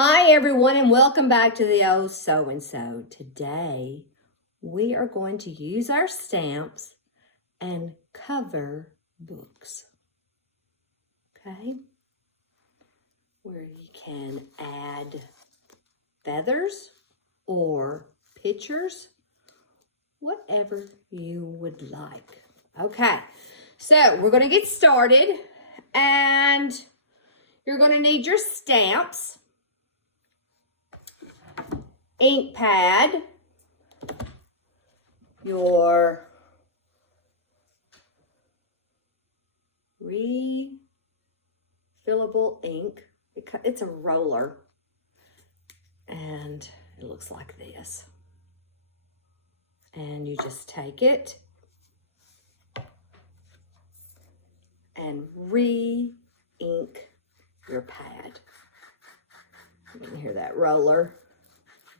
Hi everyone and welcome back to the Oh So-and-So. Today we are going to use our stamps and cover books. Okay? Where you can add feathers or pictures, whatever you would like. Okay, so we're going to get started and you're going to need your stamps, ink pad, your refillable ink. It's a roller and it looks like this. And you just take it and re-ink your pad. You can hear that roller.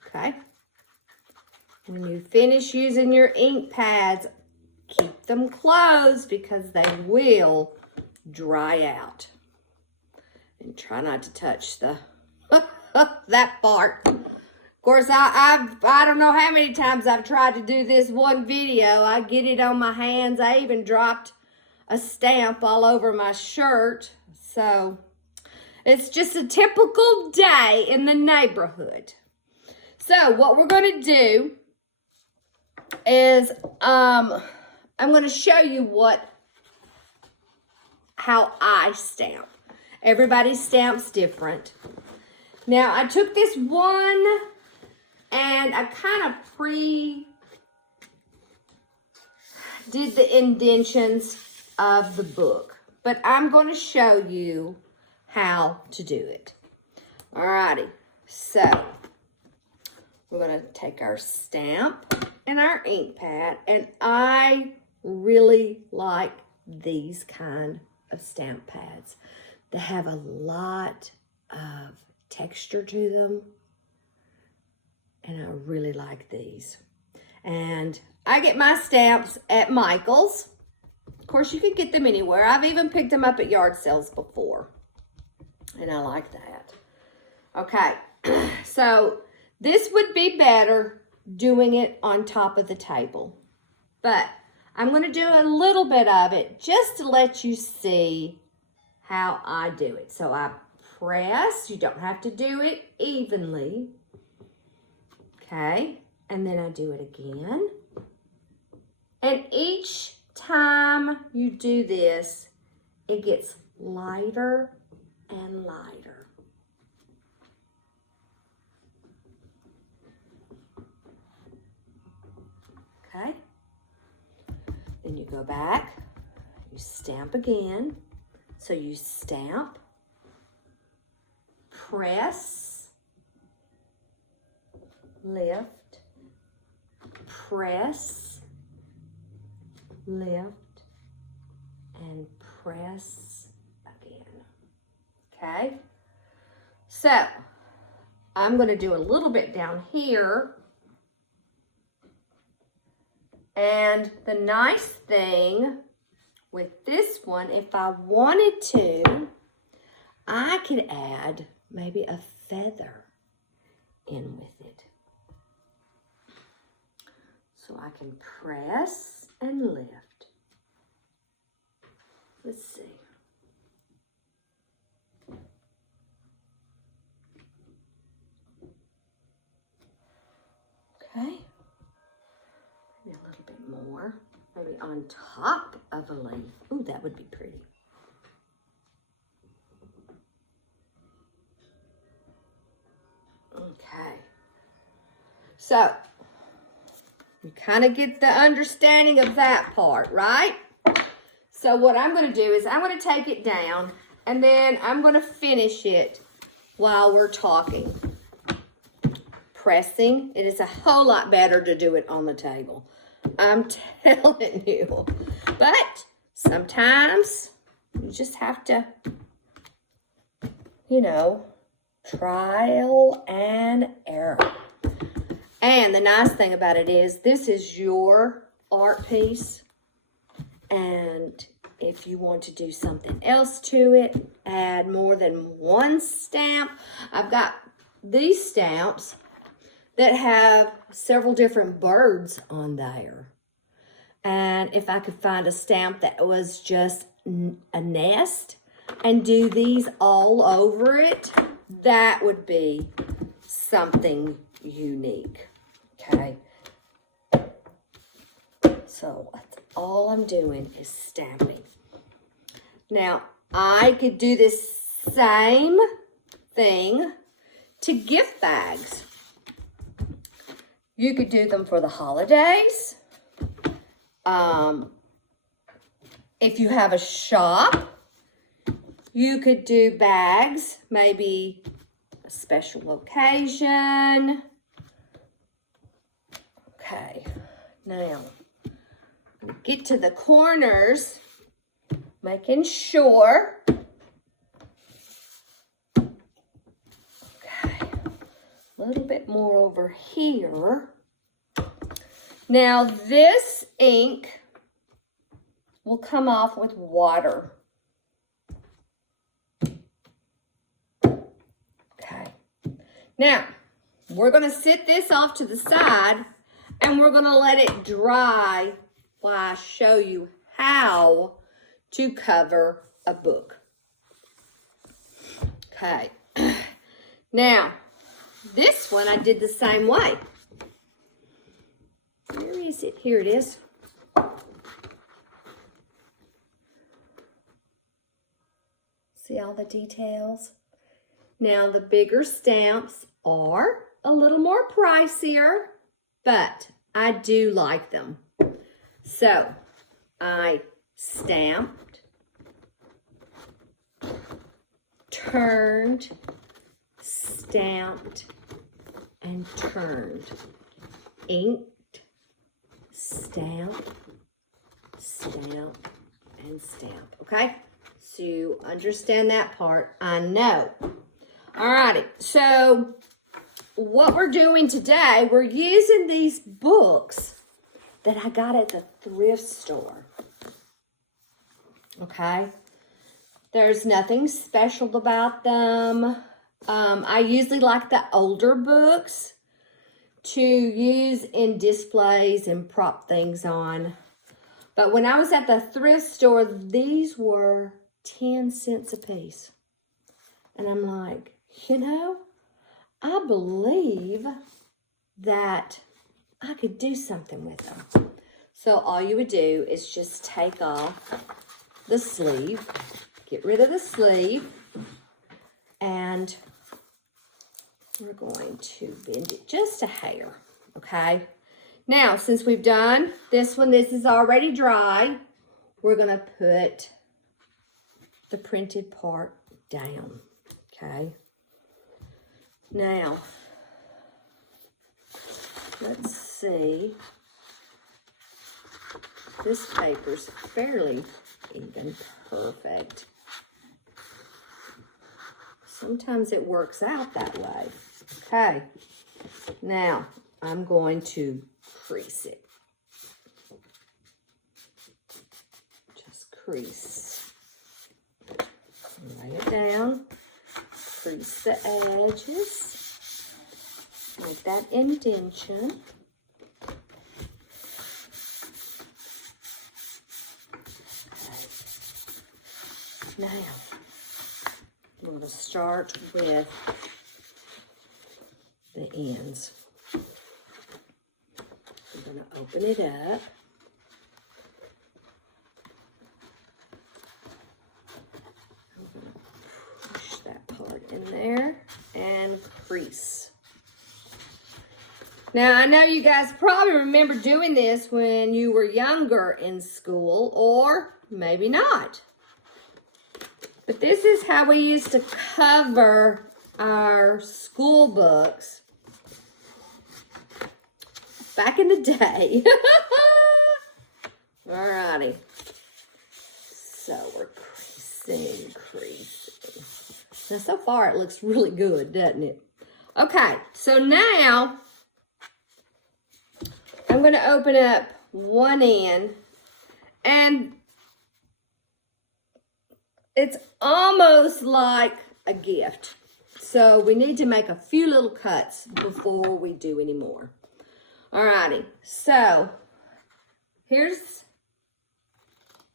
Okay. When you finish using your ink pads, keep them closed because they will dry out. And try not to touch the that part. Of course, I don't know how many times I've tried to do this one video. I get it on my hands. I even dropped a stamp all over my shirt. So it's just a typical day in the neighborhood. So what we're going to do is I'm going to show you how I stamp. Everybody's stamp's different. Now I took this one and I kind of did the indentions of the book, but I'm going to show you how to do it. Alrighty, so we're going to take our stamp and our ink pad, and I really like these kind of stamp pads. They have a lot of texture to them, and I really like these. And I get my stamps at Michael's. Of course, you can get them anywhere. I've even picked them up at yard sales before, and I like that. Okay, so this would be better doing it on top of the table, but I'm going to do a little bit of it just to let you see how I do it. So I press, you don't have to do it evenly, okay, and then I do it again, and each time you do this, it gets lighter and lighter. Okay, then you go back, you stamp again. So you stamp, press, lift, press, lift, and press again. Okay, so I'm going to do a little bit down here. And the nice thing with this one, if I wanted to, I could add maybe a feather in with it. So I can press and lift. Let's see. Okay. Maybe a little bit more. Maybe on top of a leaf. Ooh, that would be pretty. Okay. So, you kind of get the understanding of that part, right? So what I'm going to do is I'm going to take it down and then I'm going to finish it while we're talking. Pressing. It is a whole lot better to do it on the table. I'm telling you. But sometimes you just have to, trial and error. And the nice thing about it is this is your art piece. And if you want to do something else to it, add more than one stamp. I've got these stamps that have several different birds on there. And if I could find a stamp that was just a nest and do these all over it, that would be something unique, okay? So that's all I'm doing is stamping. Now, I could do this same thing to gift bags. You could do them for the holidays. If you have a shop, you could do bags, maybe a special occasion. Okay, now get to the corners, making sure. Okay, a little bit more over here. Now this ink will come off with water. Okay. Now, we're going to sit this off to the side and we're going to let it dry while I show you how to cover a book. Okay. Now, this one I did the same way. Where is it? Here it is. See all the details? Now, the bigger stamps are a little more pricier, but I do like them. So, I stamped, turned, stamped, and turned. Inked, stamp, stamp, and stamp. Okay? So you understand that part, I know. Alrighty, so what we're doing today, we're using these books that I got at the thrift store. Okay? There's nothing special about them. I usually like the older books to use in displays and prop things on. But when I was at the thrift store, these were 10 cents a piece. And I'm like, you know, I believe that I could do something with them. So all you would do is just take off the sleeve, get rid of the sleeve, and we're going to bend it just a hair, okay? Now, since we've done this one, this is already dry, we're going to put the printed part down, okay? Now, let's see. This paper's fairly even perfect. Sometimes it works out that way. Okay, now I'm going to crease it. Just crease. Lay it down. Crease the edges. Make that indentation. Okay. Now, we're going to start with the ends. I'm going to open it up. I'm going to push that part in there and crease. Now, I know you guys probably remember doing this when you were younger in school, or maybe not. But this is how we used to cover our school books back in the day. Alrighty. So we're creasing. Now, so far it looks really good, doesn't it? Okay, so now I'm going to open up one end, and it's almost like a gift. So we need to make a few little cuts before we do any more. Alrighty, so here's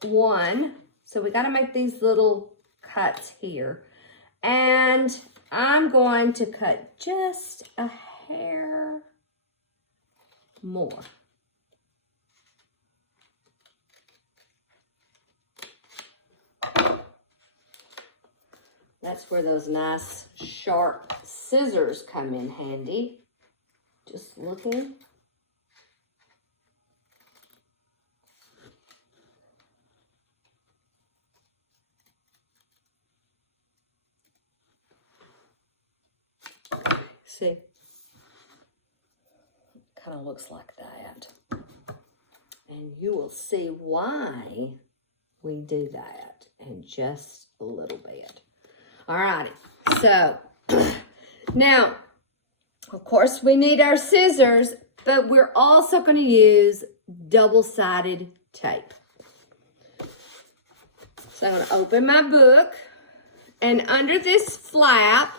one. So we got to make these little cuts here. And I'm going to cut just a hair more. That's where those nice sharp scissors come in handy. Just looking. See, kind of looks like that. And you will see why we do that in just a little bit. Alrighty, so now, of course, we need our scissors, but we're also going to use double-sided tape. So I'm going to open my book, and under this flap,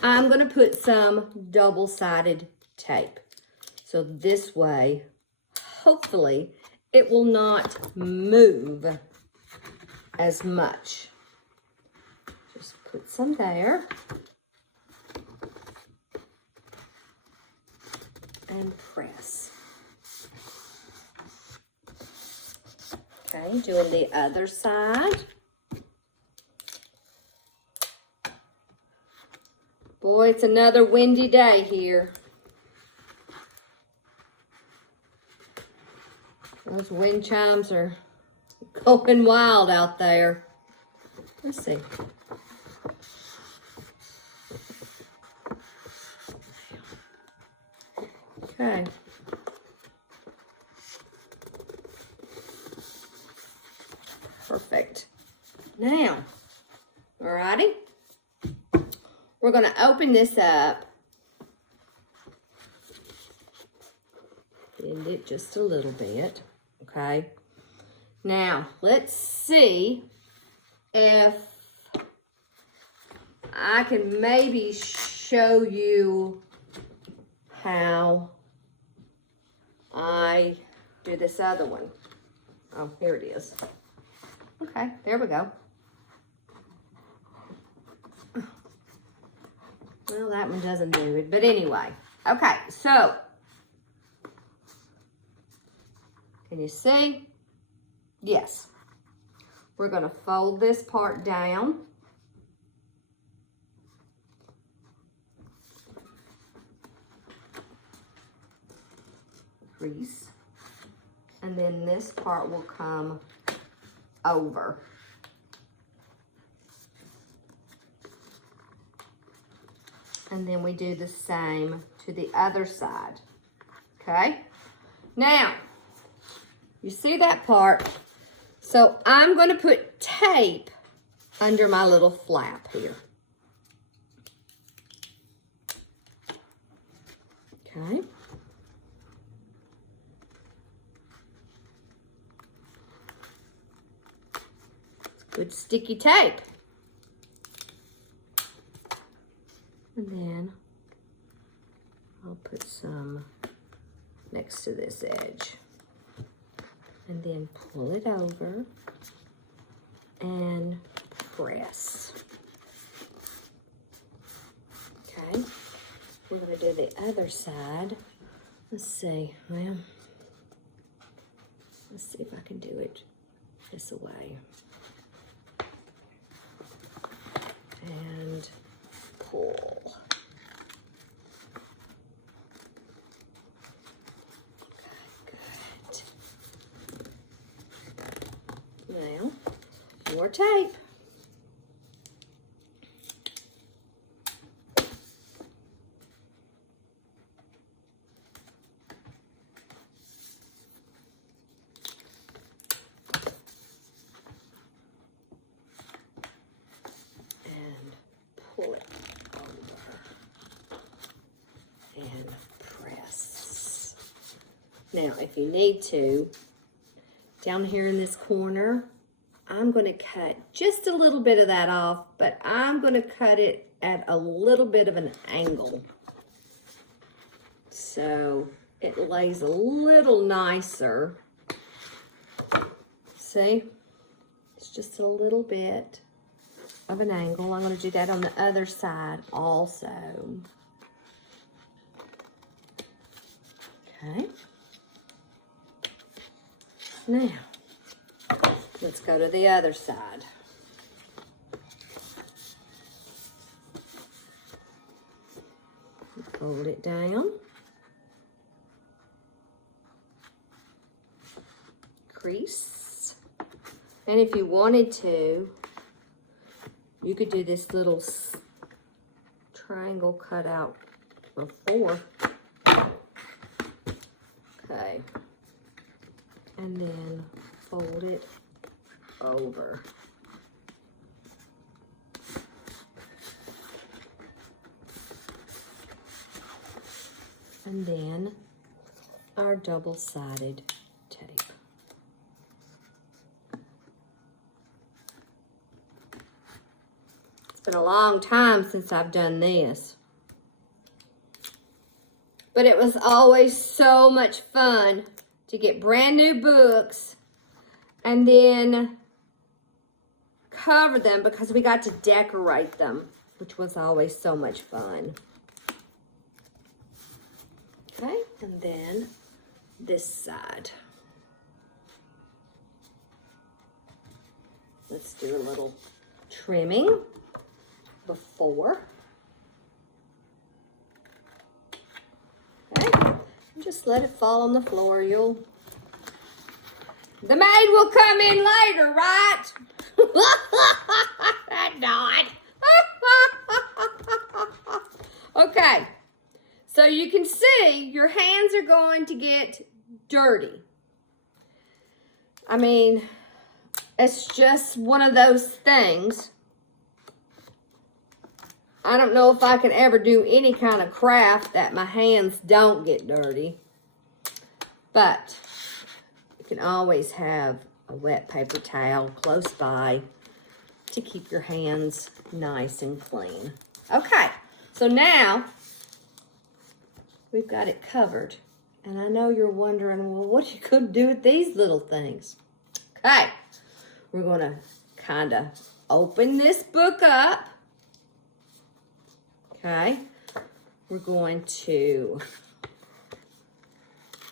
I'm going to put some double-sided tape. So this way, hopefully, it will not move as much. Just put some there. And press. Okay, doing the other side. Boy, it's another windy day here. Those wind chimes are going wild out there. Let's see. Okay. Perfect. Now, alrighty. We're going to open this up. Bend it just a little bit. Okay. Now, let's see if I can maybe show you how I do this other one. Oh, here it is. Okay, there we go. Well, that one doesn't do it, but anyway. Okay, so, can you see? Yes. We're going to fold this part down. Crease. And then this part will come over. And then we do the same to the other side. Okay? Now, you see that part? So I'm going to put tape under my little flap here. Okay? It's good sticky tape. And then I'll put some next to this edge. And then pull it over and press. Okay, we're going to do the other side. Let's see, well, let's see if I can do it this way. And pull. Now, more tape. And pull it over. And press. Now, if you need to, down here in this corner, I'm going to cut just a little bit of that off, but I'm going to cut it at a little bit of an angle. So it lays a little nicer. See? It's just a little bit of an angle. I'm going to do that on the other side also. Okay. Now, let's go to the other side. Fold it down. Crease. And if you wanted to, you could do this little triangle cutout before. Okay. And then fold it over. And then our double-sided tape. It's been a long time since I've done this. But it was always so much fun to get brand new books and then cover them because we got to decorate them, which was always so much fun. Okay, and then this side. Let's do a little trimming before. Okay, just let it fall on the floor. The maid will come in later, right? Not. Okay. So you can see your hands are going to get dirty. I mean, it's just one of those things. I don't know if I can ever do any kind of craft that my hands don't get dirty. But you can always have a wet paper towel close by to keep your hands nice and clean. Okay, so now we've got it covered. And I know you're wondering, well, what are you going to do with these little things? Okay, we're going to kind of open this book up. Okay, we're going to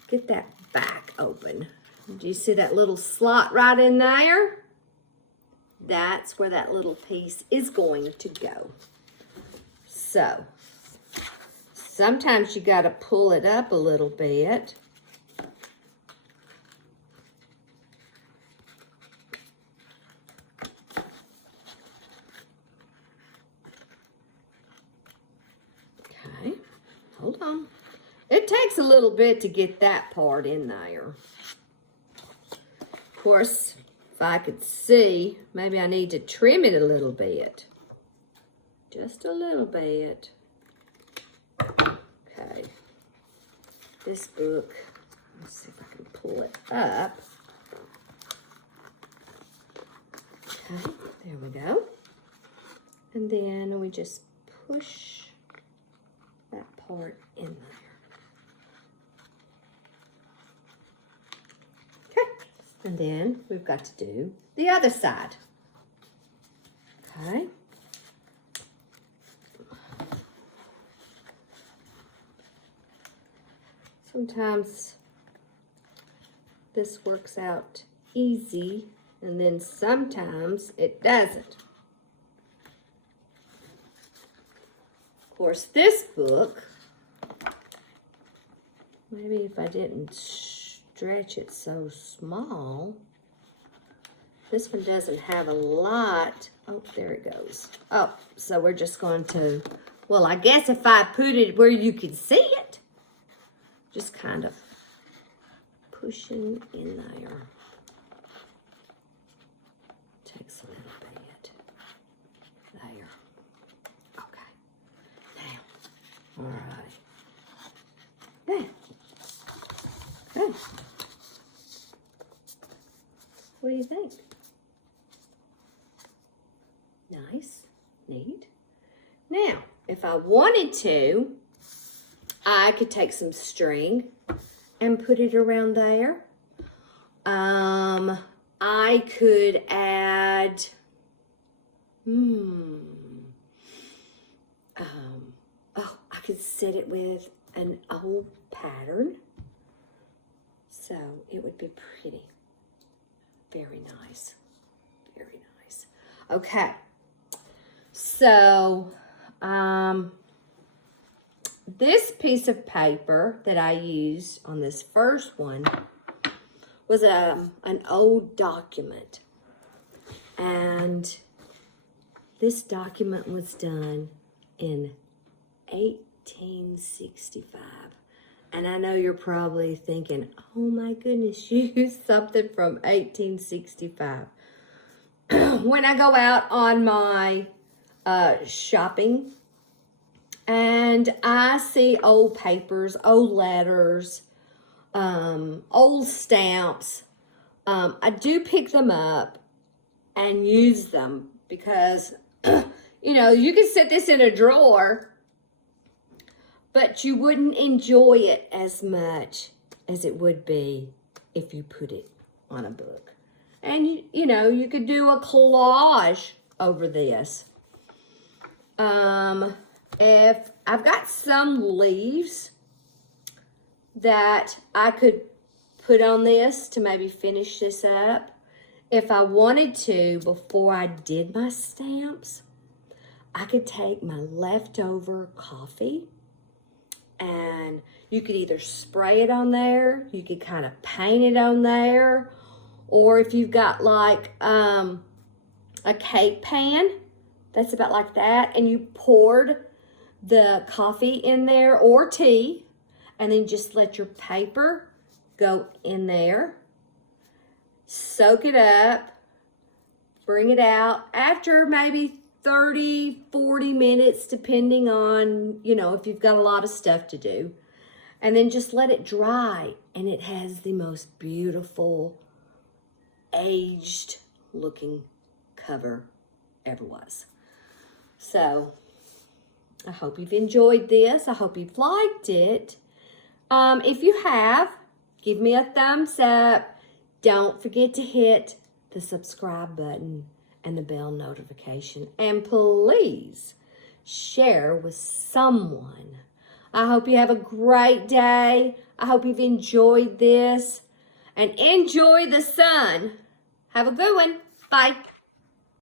get that back open. Do you see that little slot right in there? That's where that little piece is going to go. So, sometimes you got to pull it up a little bit. Okay, hold on. It takes a little bit to get that part in there. Of course, if I could see, maybe I need to trim it a little bit. Just a little bit. Okay. This book, let's see if I can pull it up. Okay, there we go. And then we just push that part in there. And then we've got to do the other side. Okay. Sometimes this works out easy, and then sometimes it doesn't. Of course, this book, maybe if I didn't stretch it so small. This one doesn't have a lot. Oh, there it goes. Oh, so we're just going to, well, I guess if I put it where you can see it, just kind of pushing in there. Takes a little bit. There. Okay. Now, all right. There. Good. What do you think? Nice, neat. Now, if I wanted to, I could take some string and put it around there. I could add, I could set it with an old pattern. So it would be pretty. Very nice. Very nice. Okay. So, this piece of paper that I used on this first one was an old document. And this document was done in 1865. And I know you're probably thinking, oh my goodness, you used something from 1865. When I go out on my shopping and I see old papers, old letters, old stamps, I do pick them up and use them because, you know, you can set this in a drawer, but you wouldn't enjoy it as much as it would be if you put it on a book. And, you know, you could do a collage over this. If I've got some leaves that I could put on this to maybe finish this up. If I wanted to, before I did my stamps, I could take my leftover coffee and you could either spray it on there, you could kind of paint it on there, or if you've got like a cake pan, that's about like that, and you poured the coffee in there or tea, and then just let your paper go in there, soak it up, bring it out after maybe 30, 40 minutes, depending on, you know, if you've got a lot of stuff to do. And then just let it dry, and it has the most beautiful, aged looking cover ever was. So, I hope you've enjoyed this. I hope you've liked it. If you have, give me a thumbs up. Don't forget to hit the subscribe button and the bell notification. And please share with someone. I hope you have a great day. I hope you've enjoyed this. And enjoy the sun. Have a good one. Bye.